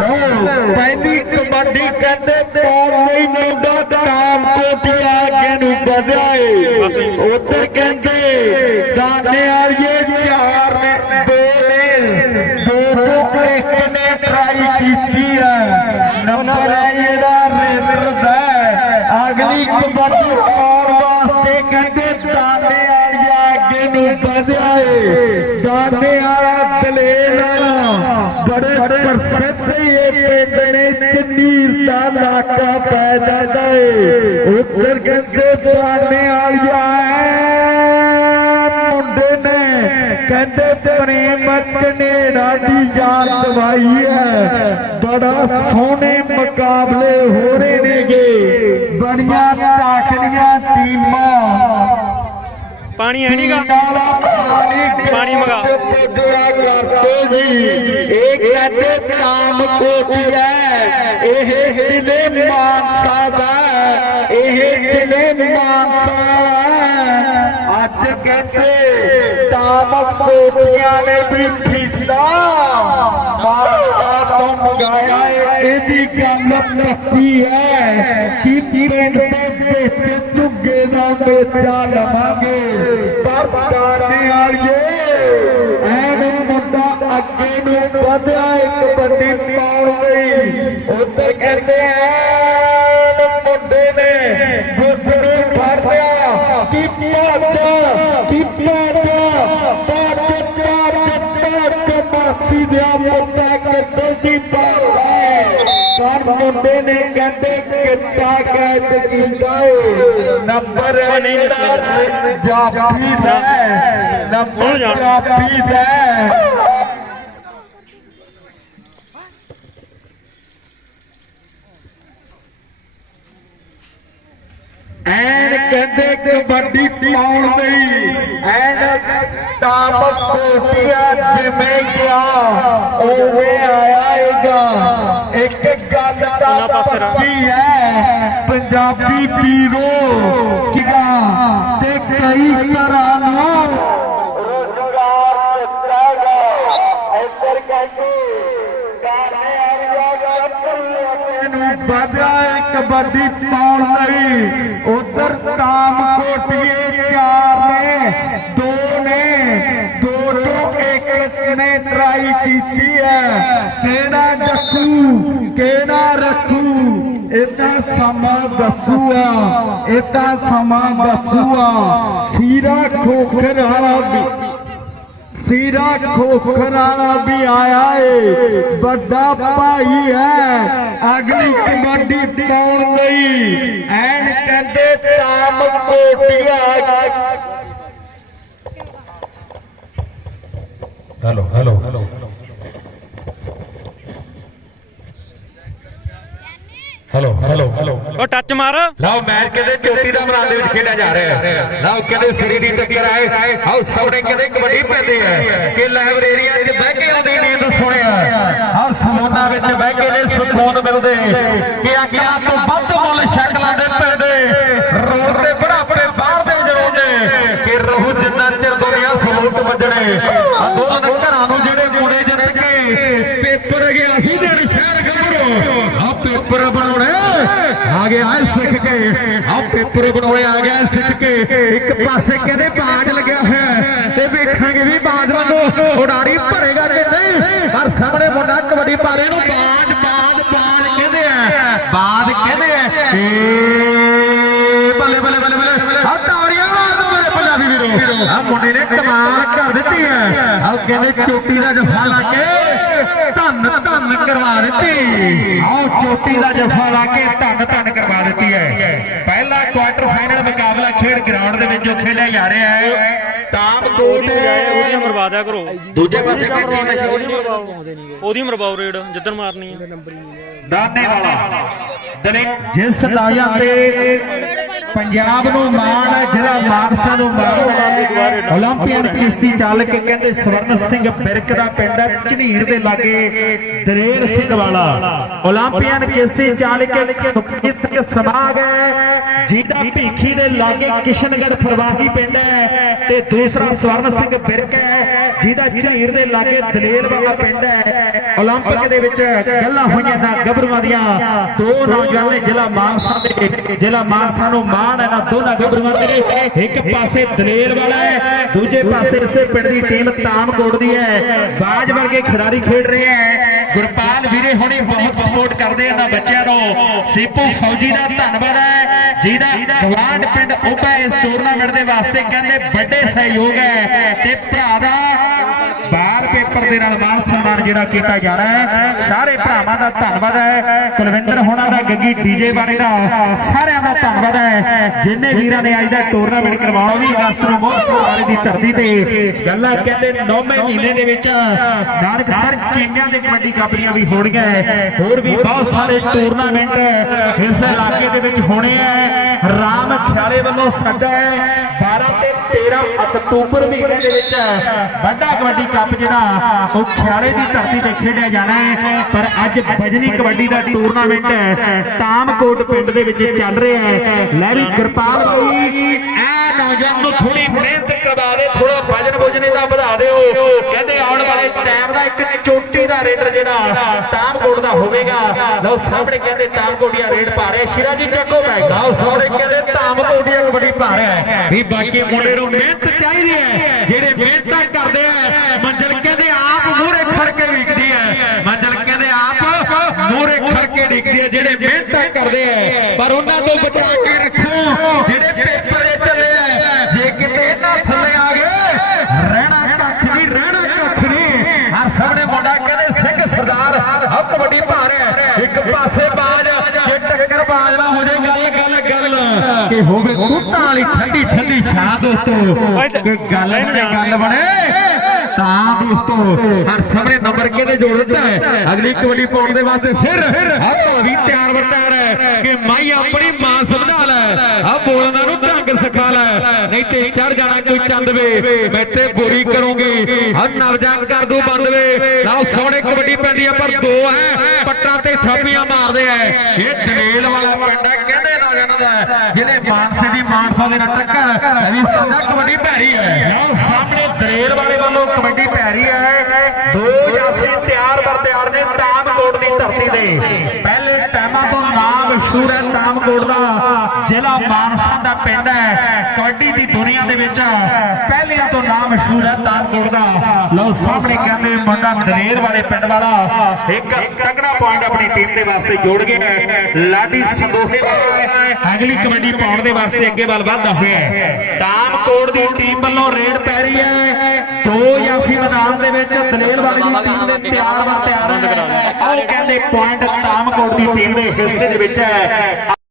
ਪਹਿਲੀ ਕਬੱਡੀ ਕਹਿੰਦੇ ਪਾਉਣ ਲਈ ਮੁੰਡਾ ਕਾਮ ਕੋਟਿਆ ਅੱਗੇ ਨੂੰ ਵਧਿਆ ਏ ਉਧਰ ਕਹਿੰਦੇ ਦਾਨੇ ਵਾਲੀਏ ਚਾਰ ਨੇ ਦੋ ਨੇ ਦੋ ਤੋਂ ਇੱਕ ਨੇ ਟਰਾਈ ਕੀਤੀ ਹੈ ਨੰਬਰ ਹੈ ਇਹਦਾ ਰੇਡਰ ਦਾ ਅਗਲੀ ਕਬੱਡੀ ਪਾਉਣ ਵਾਸਤੇ ਕਹਿੰਦੇ ਦਾਨੇ ਵਾਲੀਆ ਅੱਗੇ ਨੂੰ ਵਧਿਆ ਏ ਦਾਨੇ ਵਾਲਾ ਦਲੇਲ ਬੜੇ ਪ੍ਰਸਿੱਧ ਇਹ ਪਿੰਡ ਨੇ ਚਨੀਰ ਦਾ ਲਾਕਾ ਪੈ ਜਾਂਦਾ ਏ। ਉੱਧਰ ਕਹਿੰਦੇ ਦਾਨੇ ਵਾਲੀਆ ਮੁੰਡੇ ਨੇ ਕਹਿੰਦੇ ਪ੍ਰੇਮ ਕਨੇਡਾ ਦੀ ਜਾਨ ਦਵਾਈ ਹੈ ਬੜਾ ਸੋਹਣੇ ਮੁਕਾਬਲੇ ਹੋ ਰਹੇ ਨੇਗੇ। ਬੜੀਆਂ ਤਾਕੜੀਆਂ ਟੀਮਾਂ। ਪਾਣੀ ਹੈ ਨਹੀਂਗਾ ਪਾਣੀ ਮੰਗਾ। ਕਰਦੇ ਜੀ। ਇਹ ਕਹਿੰਦੇ ਕਾਮ ਕੋਟੀ ਹੈ ਇਹ ਜ਼ਿਲ੍ਹੇ ਮਾਨਸਾ ਦਾ? ਇਹ ਜ਼ਿਲ੍ਹੇ ਮਾਨਸਾ ਅੱਜ ਕਹਿੰਦੇ ਕਾਮ ਕੋਟੀਆਂ ਨੇ ਵੀ ਫੀਸਾ ਮਾਰਦਾ ਤੋਂ ਮੰਗਾਇਆ ਇਹਦੀ ਗੱਲ ਪੱਕੀ ਹੈ ਕਿ ਪਿੰਡ ਦੇ ਵਿੱਚ ਝੁੱਗੇ ਦਾ ਮੇਚਾ ਲਵਾਂਗੇ। ਪਰ ਦਾਣੇ ਵਾਲੀਏ ਐਨ ਮੁੰਡਾ ਅੱਗੇ ਨੂੰ ਵਧਿਆ ਇੱਕ ਵੱਡੀ ਪਾਉਣ ਲਈ ਮਾਸੀ ਦੇ ਮੁੰਡਾ ਕਰਦੇ ਦੀ ਪਾਉਣਾ ਪਰ ਮੁੰਡੇ ਨੇ ਕਹਿੰਦੇ ਕਿੱਟਾ ਕੈਚ ਕੀਤਾ ਏ ਨੰਬਰ ਨਹੀਂ। ਜਾਫੀ ਦਾ। ਨੰਬਰ। ਜਾਫੀ ਦਾ ਹੈ। ਐਨ ਕਹਿੰਦੇ ਕਬੱਡੀ ਪਾਉਣ ਲਈ ਐਨ ਤਾਮਕ ਕੋਟਿਆ ਜਿਵੇਂ ਗਿਆ ਉਵੇਂ ਆਇਆਏਗਾ ਇੱਕ ਗੱਲ ਰਹਿ। ਪੱਕੀ ਹੈ ਪੰਜਾਬੀ ਪੀਰੋ ਕਿਗਾ ਤੇ ਕਈ ਘਰਾਂ ਨੂੰ ਨੂੰ ਵਧਿਆ ਏ ਕਬੱਡੀ ਪਾਉਣ ਲਈ। ਉਧਰ ਤਾਮ ਕੋਟੀਏ ਚਾਰ ਨੇ, ਦੋ ਨੇ, ਦੋ ਤੋਂ ਇੱਕ ਨੇ ਟਰਾਈ ਕੀਤੀ ਹੈ। ਕਿਹੜਾ ਡੱਕੂ ਕਿਹੜਾ ਰੱਖੂ ਇਦਾਂ ਸਮਾਂ ਦੱਸੂਆ ਇਦਾਂ ਸਮਾਂ ਦੱਸੂਆ ਸੀਰਾ ਖੋਖਰ ਵਾਲਾ ਵੀ ਸੀਰਾ ਖੋਖਰਾਣਾ ਵੀ ਆਇਆ ਏ। ਵੱਡਾ ਭਾਈ ਹੈ। ਅਗਲੀ ਕਮਾਂਡੀ ਪਾਉਣ ਲਈ ਐਨ ਕਹਿੰਦੇ ਤਾਮ ਕੋਟੀਆ। Hello hello hello hello hello hello ਉਹ ਟੱਚ ਮਾਰ। ਲਓ ਮੈਚ ਕਹਿੰਦੇ ਚੋਟੀ ਦਾ ਮੈਦਾਨ ਦੇ ਵਿੱਚ ਖੇਡਿਆ ਜਾ ਰਿਹਾ ਹੈ। ਲਓ ਕਹਿੰਦੇ ਸਰੀ ਦੀ ਟੱਕਰ ਹੈ ਆਓ ਸਾਹਮਣੇ ਕਹਿੰਦੇ ਕਬੱਡੀ ਪੈਂਦੀ ਹੈ। ਕਿ ਲਾਇਬ੍ਰੇਰੀਆਂ 'ਚ ਬਹਿ ਕੇ ਆਉਂਦੀ ਨੀਂਦ ਸੁਣਿਆ। ਆਹ ਸਮੋਨਾ ਵਿੱਚ ਬਹਿ ਕੇ ਨੇ ਸਕੂਨ ਮਿਲਦੇ ਕਿ ਅੱਖਾਂ ਤੋਂ ਵੱਧ ਮੁੱਲ ਸ਼ਕਲਾਂ ਦੇ ਪੈਂਦੇ ਰੋਡ ਤੇ ਬੜਾਪੜੇ ਬਾਹਰ ਦੇ ਜਰੋਂਦੇ ਕਿ ਰਹੂ ਜਿੰਨਾ ਚਿਰ ਦੁਨੀਆ ਸਲੂਟ ਵੱਜਣੇ ਅੰਦੋਲਨ ਘਰਾਂ ਨੂੰ ਜਿਹੜੇ ਮੁੰਡੇ ਜਿੱਤ ਕੇ ਪੇਪਰ ਗਿਆ ਸੀ ਦੇਣ ਸ਼ਹਿਰ ਗੱਭਰੂ ਆ ਪੇਪਰ ਬਣਾਉਣੇ। ਆ ਗਿਆ ਸਿੱਖ ਕੇ। ਆ ਪੇਪਰ ਬਣਾਉਣੇ ਆ ਗਿਆ ਸਿੱਖ ਕੇ। ਇੱਕ ਪਾਸੇ ਕਹਿੰਦੇ ਬਾਜ ਲੱਗਿਆ ਹੋਇਆ ਹੈ, ਤੇ ਵੇਖਾਂਗੇ ਵੀ ਬਾਜ ਨੂੰ ਉਡਾਰੀ ਭਰੇਗਾ ਕਿ ਨਹੀਂ। ਪਰ ਸਾਹਮਣੇ ਮੁੰਡਾ ਕਬੱਡੀ ਪਾ ਰਿਹਾ ਨੂੰ ਬਾਜ ਬਾਜ ਬਾਜ ਕਹਿੰਦੇ ਆ। ਬਾਜ ਕਹਿੰਦੇ ਆ। ਏ ਬੱਲੇ ਬੱਲੇ ਬੱਲੇ ਬੱਲੇ। ਆ ਤਾੜੀਆਂ ਮਾਰ ਦੋ ਮੇਰੇ ਪੰਜਾਬੀ ਵੀਰੋ। ਆ ਮੁੰਡੇ ਨੇ ਕਮਾਲ ਕਰ ਦਿੱਤੀ ਹੈ। ਆ ਕਹਿੰਦੇ ਚੋਟੀ ਦਾ ਜਫਾ ਲਾ ਕੇ। ਧੰਨ ਧੰਨ ਕਰਵਾ ਦਿੱਤੀ। ਆਓ ਚੋਟੀ ਦਾ ਜਫਾ ਲਾ ਕੇ ਧੰਨ ਧੰਨ ਕਰਵਾ ਦਿੱਤੀ ਹੈ। ਪਹਿਲਾ ਕੁਆਟਰ ਫਾਈਨਲ ਮੁਕਾਬਲਾ ਖੇਡ ਗਰਾਊਂਡ ਦੇ ਵਿੱਚੋਂ ਖੇਡਿਆ ਜਾ ਰਿਹਾ ਹੈ। ਤਾਮ ਉਹਦੀ ਮਰਵਾ ਦਿਆ ਕਰੋ। ਦੂਜੇ ਪਾਸੇ ਕਿਹੜੀ ਟੀਮ ਹੈ ਉਹਦੀ ਮਰਵਾਓ। ਉਹਦੀ ਮਰਵਾਓ ਰੇਡ ਜਿੱਦਣ ਮਾਰਨੀ ਆ ਦਾਨੇ ਵਾਲਾ ਦਲੇ ਜਿਸ ਲਾਇਆ ਤੇ ਪੰਜਾਬ ਨੂੰ ਮਾਣ ਹੈ ਜਿਹੜਾ ਮਾਨਸਾ ਨੂੰ ਮਾਣ ਹੈ। 올림픽 ਕਿਸ਼ਤੀ ਚਾਲਕ ਕਹਿੰਦੇ ਸਵਰਨ ਸਿੰਘ ਬਿਰਕ ਦਾ ਪਿੰਡ ਹੈ, ਝਨੀਰ ਦੇ ਲਾਗੇ ਦਰੇਰ ਸਿੰਘ ਵਾਲਾ। 올림픽 ਕਿਸ਼ਤੀ ਚਾਲਕ ਸੁਖਜੀਤ ਸਿੰਘ ਸਮਾਗ ਹੈ, ਜਿਹਦਾ ਭੀਖੀ ਦੇ ਲਾਗੇ ਕਿਸ਼ਨਗੜ ਫਰਵਾਹੀ ਪਿੰਡ ਹੈ ਤੇ ਦੂਸਰਾ ਸਵਰਨ ਸਿੰਘ ਬਿਰਕ ਹੈ, ਜਿਹਦਾ ਝਨੀਰ ਦੇ ਲਾਗੇ ਦਲੇਰ ਵਾਲਾ ਪਿੰਡ ਹੈ। ਓਲੰਪਿਕ ਦੇ ਵਿੱਚ ਗੱਲਾਂ ਹੋਈਆਂ ਤਾਂ ਗੱਭਰੂਆਂ ਦੀਆਂ ਦੋ ਨੌਜਵਾਨ ਨੇ ਜ਼ਿਲ੍ਹਾ ਮਾਨਸਾ ਦੇ, ਜ਼ਿਲ੍ਹਾ ਮਾਨਸਾ ਨੂੰ ਮਾਣ ਹੈ ਦੋਨਾਂ ਗੱਭਰੂਆਂ ਦੇ ਇੱਕ ਪਾਸੇ ਦਲੇਰ ਵਾਲਾ ਹੈ, ਦੂਜੇ ਪਾਸੇ ਇਸੇ ਪਿੰਡ ਦੀ ਟੀਮ ਤਾਮਕੋਟ ਦੀ ਹੈ। ਬਾਜ ਵਰਗੇ ਖਿਡਾਰੀ ਖੇਡ ਰਹੇ ਹੈ। ਗੁਰਪਾਲ ਵੀਰੇ ਹੁਣੇ ਬਹੁਤ ਸਪੋਰਟ ਕਰਦੇ ਇਹਨਾਂ ਬੱਚਿਆਂ ਨੂੰ। ਸੀਪੂ ਫੌਜੀ ਦਾ ਧੰਨਵਾਦ ਹੈ। ਜਿਹਦਾ ਗਵਾਂਡ ਪਿੰਡ ਉਪਾ ਇਸ ਟੂਰਨਾਮੈਂਟ ਦੇ ਵਾਸਤੇ ਕਹਿੰਦੇ ਵੱਡੇ ਸਹਿਯੋਗ ਹੈ। ਤੇ ਭਰਾ ਦਾ ਬਾਰ ਪੇਪਰ ਦੇ ਨਾਲ ਮਾਨ ਸਨਮਾਨ ਜਿਹੜਾ ਕੀਤਾ ਜਾ ਰਿਹਾ ਹੈ। ਸਾਰੇ ਭਰਾਵਾਂ ਦਾ ਧੰਨਵਾਦ ਹੈ। ਕੁਲਵਿੰਦਰ ਹੋਣਾ ਦਾ, ਗੱਗੀ ਡੀਜੇ ਵਾਲੇ ਦਾ ਸਾਰਿਆਂ ਦਾ ਧੰਨਵਾਦ ਹੈ। ਜਿੰਨੇ ਵੀਰਾਂ ਨੇ ਅੱਜ ਦਾ ਟੂਰਨਾਮੈਂਟ ਕਰਵਾਉਣਾ ਵੀ ਅਗਸਤ ਨੂੰ ਮੋਹਸਰ ਦੀ ਧਰਤੀ ਤੇ ਗੱਲਾਂ ਕਹਿੰਦੇ 9ਵੇਂ ਮਹੀਨੇ ਦੇ ਵਿੱਚ ਨਾਨਕ ਸਰ ਚੀਮਿਆਂ ਦੇ ਕਬੱਡੀ ਕਾਪੀਆਂ ਵੀ ਹੋਣਗੀਆਂ ਹੋਰ ਵੀ ਬਹੁਤ ਸਾਰੇ ਟੂਰਨਾਮੈਂਟ ਇਸ ਇਲਾਕੇ ਦੇ ਵਿੱਚ ਹੋਣੇ ਹੈ। ਰਾਮ ਖਿਆਲੇ ਵੱਲੋਂ ਸਾਡਾ 12 ਤੇ 13 ਅਕਤੂਬਰ ਮਹੀਨੇ ਦੇ ਵਿੱਚ ਵੱਡਾ ਕਬੱਡੀ ਕੱਪ ਜਿਹੜਾ ਉਹ ਖਿਆਲੇ ਦੀ ਧਰਤੀ ਤੇ ਖੇਡਿਆ ਜਾਣਾ ਹੈ। ਪਰ ਅੱਜ ਬਜਨੀ ਕਬੱਡੀ ਦਾ ਟੂਰਨਾਮੈਂਟ ਤਾਮਕੋਟ ਪਿੰਡ ਦੇ ਵਿੱਚ ਚੱਲ ਰਿਹਾ ਹੈ। ਲੈ ਵੀ ਕਿਰਪਾਲ ਬਾਈ ਐ ਨੌਜਵਾਨ ਨੂੰ ਥੋੜੀ ਮਿਹਨਤ ਕਰਵਾ ਥੋੜਾ ਵਜਨ ਵਜਨੇ ਦਾ ਵਧਾ ਦਿਓ। ਕਹਿੰਦੇ ਆਉਣ ਵਾਲੇ ਟਾਈਮ ਦਾ ਇੱਕ ਚੋਟੀ ਦਾ ਰੇਡਰ ਜਿਹੜਾ ਤਾਮਕੋਟ ਦਾ ਹੋਵੇਗਾ। ਲਓ ਸਾਹਮਣੇ ਕਹਿੰਦੇ ਤਾਮਕੋਟੀਆ ਰੇਡ ਪਾ ਰਿਹਾ। ਸ਼ਿਰਾ ਜੀ, ਚੱਕੋ ਬੈਗ। ਲਓ ਸਾਹਮਣੇ ਕਹਿੰਦੇ ਤਾਮਕੋਟੀਆ ਕਬੱਡੀ ਪਾ ਰਿਹਾ ਹੈ। ਵੀ ਬਾਕੀ ਮੁੰਡੇ ਨੂੰ ਮਿਹਨਤ ਚਾਹੀਦੀ ਹੈ ਜਿਹੜੇ ਮਿਹਨਤਾਂ ਕਰਦੇ ਆ, ਮੰਜ਼ਲ ਕਹਿੰਦੇ ਆਪ ਮੂਹਰੇ ਖੜ ਕੇ ਵਿਕਦੀ ਹੈ। ਮੰਜ਼ਲ ਕਹਿੰਦੇ ਆਪ ਮੂਹਰੇ ਖੜ ਕੇ ਡਿੱਗਦੀ ਹੈ। ਜਿਹੜੇ ਮਿਹਨਤਾਂ ਕਰਦੇ ਆ, ਪਰ ਉਹਨਾਂ ਤੋਂ ਬਚਾ ਕੇ ਰੱਖੋ ਜਿਹੜੇ ਪੇਪਰ ਦੇ ਚੱਲੇ ਆ ਜੇ ਕਿਤੇ ਇਹਨਾਂ ਥੱਲੇ ਆ ਗਏ ਰਹਿਣਾ ਕੱਖ ਨਹੀਂ ਰਹਿਣਾ ਕੱਖ ਨਹੀਂ ਹਰ ਸਾਹਮਣੇ ਮੁੰਡਾ ਕਹਿੰਦੇ ਸਿੰਘ ਸਰਦਾਰ ਹੱਥ ਕਬੱਡੀ ਪਾ ਰਿਹਾ ਹੈ। ਇੱਕ ਪਾਸੇ ਬਾਜ ਜੇ ਹੋ ਜਾਏ ਗੱਲ ਗੱਲ ਗੱਲ। ਕਿ ਹੋਵੇ ਕੁੱਟਾਂ ਵਾਲੀ ਠੰਡੀ ਠੰਡੀ ਛਾਂ ਦੋਸਤੋ ਕਿ ਗੱਲ ਤੇ ਗੱਲ ਬਣੇ ਤਾਂ ਦੋਸਤੋ ਹਰ ਸਾਹਮਣੇ ਨੰਬਰ ਕਿਹਦੇ ਜੋੜ ਦਿੱਤਾ ਹੈ। ਅਗਲੀ ਕਬੱਡੀ ਪਾਉਣ ਦੇ ਵਾਸਤੇ ਫਿਰ ਆਹ ਵੀ ਤਿਆਰ ਵਰਤਾਰ ਹੈ ਕਿ ਮਾਈ ਆਪਣੀ ਮਾਂ ਸਮਝਾ ਲੈ। ਆ ਬੋਲਣਾ ਨੂੰ ਢੰਗ ਸਿਖਾ ਲੈ। ਨਹੀਂ ਤੇ ਚੜ ਜਾਣਾ ਕੋਈ ਚੰਦ ਵੇ। ਮੈਂ ਤੇ ਬੁਰੀ ਕਰੂੰਗੀ। ਹਰ ਨਵਜਾਂ ਕਰ ਦੂ ਬੰਦ ਵੇ। ਲਓ ਸੋਹਣੇ ਕਬੱਡੀ ਪੈਂਦੀ ਆ ਪਰ ਦੋ ਹੈ। ਪੱਟਾਂ ਤੇ ਥਾਪੀਆਂ ਮਾਰਦੇ ਆ ਇਹ ਜਿਹੜੇ ਮਾਨਸੇ ਦੀ ਮਾਨਸਾ ਦੇ ਨਾਲ ਟੱਕਰ ਅਜੀ ਸਾਡਾ ਕਬੱਡੀ ਪੈ ਰਹੀ ਹੈ। ਲਓ, ਸਾਹਮਣੇ ਦਲੇਲ ਵਾਲੇ ਵੱਲੋਂ ਕਬੱਡੀ ਪੈ ਰਹੀ ਹੈ। ਦੋ ਜਾਫੀ ਤਿਆਰ ਬਰ ਤਿਆਰ ਨੇ ਤਾਮਕੋਟ ਦੀ ਧਰਤੀ ਤੇ। ਪਹਿਲੇ ਟਾਈਮਾਂ ਤੋਂ ਨਾਮ ਮਸ਼ਹੂਰ ਹੈ ਤਾਮਕੋਟ ਦਾ। ਜ਼ਿਲ੍ਹਾ ਮਾਨਸਾ ਦਾ ਪਿੰਡ ਹੈ, ਕਬੱਡੀ ਦੀ ਦੁਨੀਆ ਦੇ ਵਿੱਚ। ਪਹਿਲਿਆਂ ਤੋਂ ਨਾਮ ਮਸ਼ਹੂਰ ਹੈ ਤਾਮਕੋਟ ਦਾ। ਲਓ, ਸਾਹਮਣੇ ਕਹਿੰਦੇ ਮੁੰਡਾ ਦਲੇਰ ਵਾਲੇ ਪਿੰਡ ਵਾਲਾ। ਇੱਕ ਤਕੜਾ ਪੁਆਇੰਟ ਆਪਣੀ ਟੀਮ ਦੇ ਵਾਸਤੇ ਜੋੜ ਗਿਆ ਲਾਡੀ ਸੰਦੋਹੇ ਵਾਲਾ ਅਗਲੀ ਕਬੱਡੀ ਪਾਉਣ ਦੇ ਵਾਸਤੇ ਅੱਗੇ ਵੱਲ ਵਧਦਾ ਹੋਇਆ ਹੈ। ਤਾਮਕੋਟ ਦੀ ਟੀਮ ਵੱਲੋਂ ਰੇਡ ਪੈ ਰਹੀ ਹੈ। ਦੋ ਜਾਫੀ ਮੈਦਾਨ ਦੇ ਵਿੱਚ ਦਲੇਰ ਵਾਲੀ ਦੀ ਟੀਮ ਦੇ ਤਿਆਰ ਵਾ ਤਿਆਰ ਹੈ। ਉਹ ਕਹਿੰਦੇ ਪੁਆਇੰਟ ਤਾਮਕੋਟ ਦੀ ਟੀਮ ਦੇ ਹਿੱਸੇ ਦੇ ਵਿੱਚ ਹੈ।